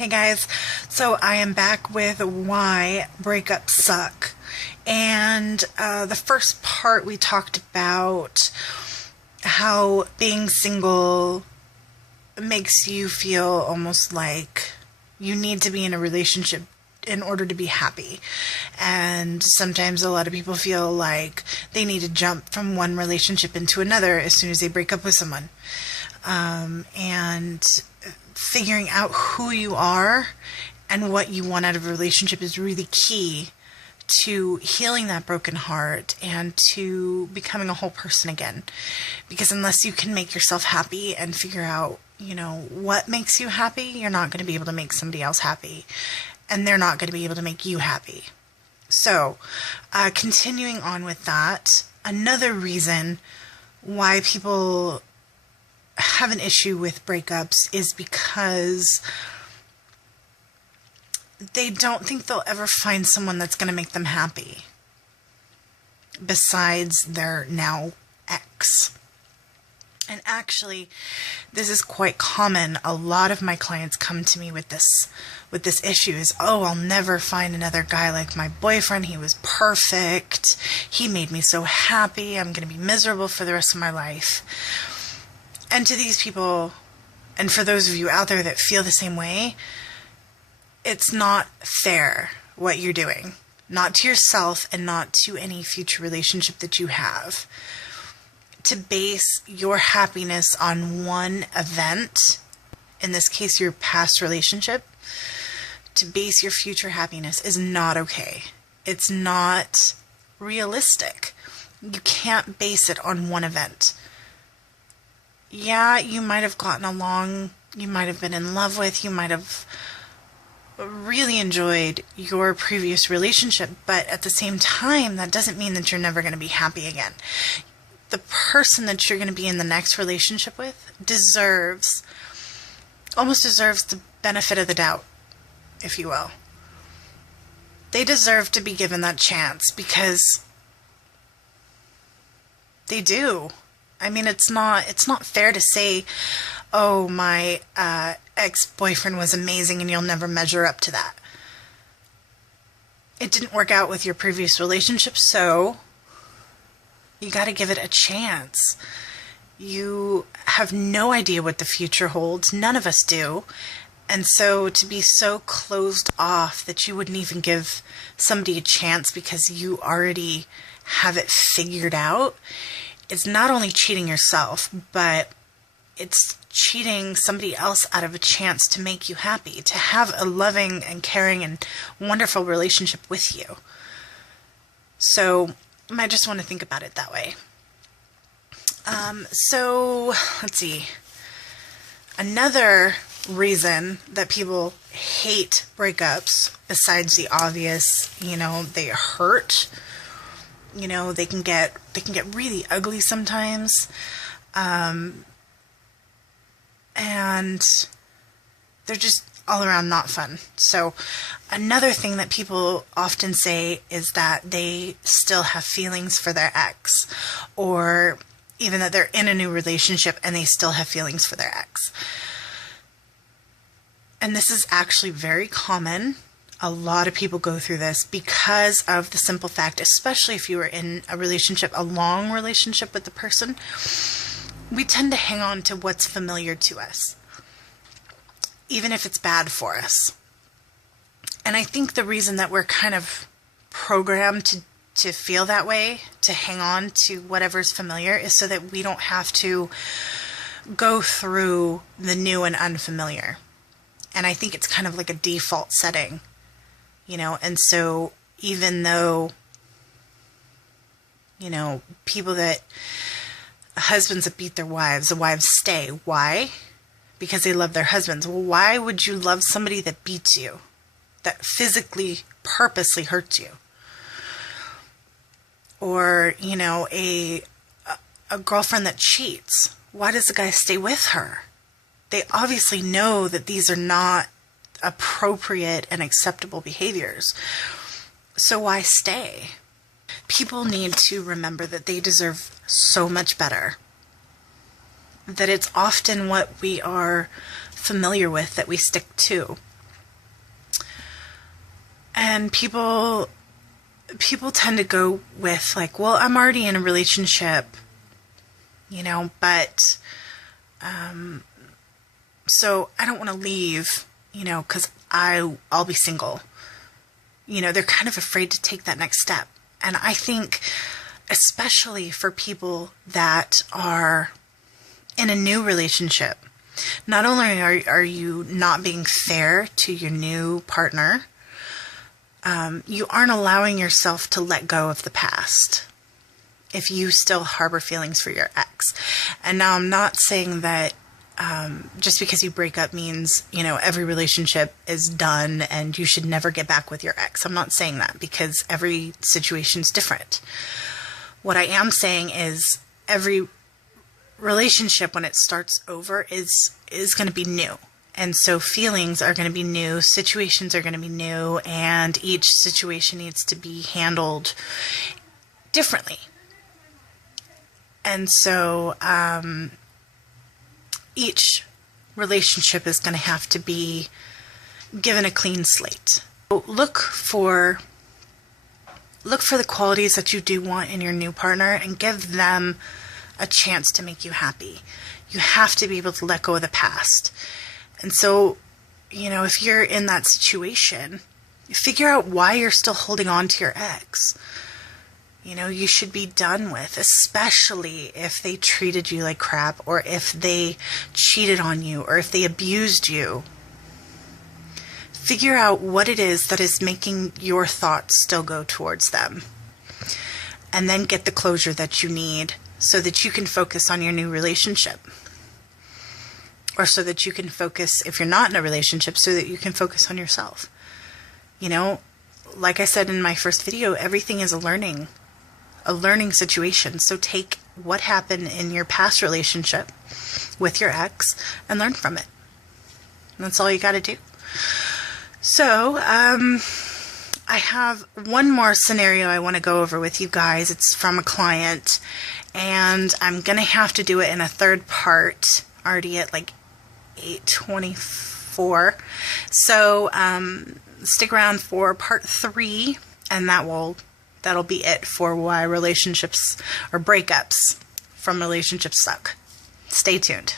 Hey guys, so I am back with why breakups suck. And the first part we talked about how being single makes you feel almost like you need to be in a relationship in order to be happy. And sometimes a lot of people feel like they need to jump from one relationship into another as soon as they break up with someone. And figuring out who you are and what you want out of a relationship is really key to healing that broken heart and to becoming a whole person again. Because unless you can make yourself happy and figure out, what makes you happy, you're not going to be able to make somebody else happy. And they're not going to be able to make you happy. So, continuing on with that, another reason why people have an issue with breakups is because they don't think they'll ever find someone that's going to make them happy besides their now ex. And actually, this is quite common. A lot of my clients come to me with this issue is, oh, I'll never find another guy like my boyfriend. He was perfect. He made me so happy. I'm going to be miserable for the rest of my life. And to these people, and for those of you out there that feel the same way, it's not fair what you're doing. Not to yourself and not to any future relationship that you have. To base your happiness on one event, in this case your past relationship, to base your future happiness is not okay. It's not realistic. You can't base it on one event. Yeah, you might have gotten along, you might have been in love with, you might have really enjoyed your previous relationship, but at the same time, that doesn't mean that you're never going to be happy again. The person that you're going to be in the next relationship with almost deserves the benefit of the doubt, if you will. They deserve to be given that chance because they do. I mean, it's not fair to say, oh, my ex-boyfriend was amazing and you'll never measure up to that. It didn't work out with your previous relationship, so you got to give it a chance. You have no idea what the future holds. None of us do. And so to be so closed off that you wouldn't even give somebody a chance because you already have it figured out, it's not only cheating yourself, but it's cheating somebody else out of a chance to make you happy, to have a loving and caring and wonderful relationship with you. So you might just want to think about it that way. So let's see. Another reason that people hate breakups, besides the obvious, they hurt. They can get really ugly sometimes. And they're just all around not fun. So another thing that people often say is that they still have feelings for their ex, or even that they're in a new relationship and they still have feelings for their ex. And this is actually very common. A lot of people go through this because of the simple fact, especially if you were in a relationship, a long relationship with the person, we tend to hang on to what's familiar to us, even if it's bad for us. And I think the reason that we're kind of programmed to feel that way, to hang on to whatever's familiar, is so that we don't have to go through the new and unfamiliar. And I think it's kind of like a default setting. And so even though, people husbands that beat their wives, the wives stay. Why? Because they love their husbands. Well, why would you love somebody that beats you, that physically, purposely hurts you? Or, a girlfriend that cheats. Why does the guy stay with her? They obviously know that these are not appropriate and acceptable behaviors. So why stay? People need to remember that they deserve so much better. That it's often what we are familiar with that we stick to. And people tend to go with like, well, I'm already in a relationship, but so I don't want to leave, because I'll be single. They're kind of afraid to take that next step. And I think especially for people that are in a new relationship, not only are you not being fair to your new partner, you aren't allowing yourself to let go of the past if you still harbor feelings for your ex. And now I'm not saying that just because you break up means, every relationship is done and you should never get back with your ex. I'm not saying that, because every situation is different. What I am saying is every relationship, when it starts over, is going to be new. And so feelings are going to be new, situations are going to be new, and each situation needs to be handled differently. And so each relationship is going to have to be given a clean slate. So look for the qualities that you do want in your new partner and give them a chance to make you happy. You have to be able to let go of the past. And so, if you're in that situation, figure out why you're still holding on to your ex. You should be done with, especially if they treated you like crap, or if they cheated on you, or if they abused you. Figure out what it is that is making your thoughts still go towards them. And then get the closure that you need so that you can focus on your new relationship. Or so that you can focus, if you're not in a relationship, so that you can focus on yourself. Like I said in my first video, everything is a learning situation. So take what happened in your past relationship with your ex and learn from it. And that's all you got to do. So, I have one more scenario I want to go over with you guys. It's from a client, and I'm going to have to do it in a third part, already at like 8:24. So, stick around for part 3, and that'll be it for why relationships or breakups from relationships suck. Stay tuned.